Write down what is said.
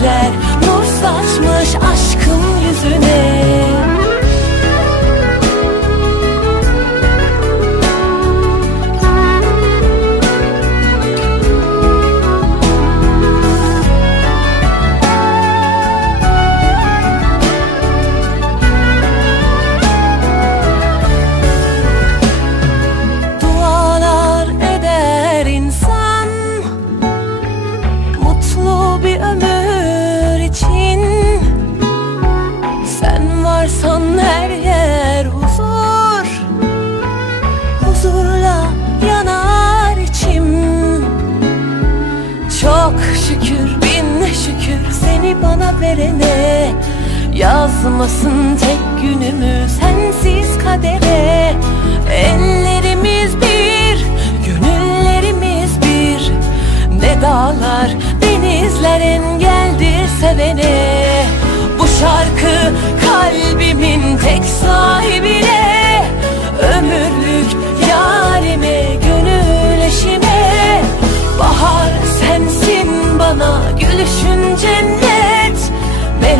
Melekler şükür bin şükür seni bana verene. Yazmasın tek günümü sensiz kadere. Ellerimiz bir, gönüllerimiz bir. Ne dağlar, denizler engeldir sevene. Bu şarkı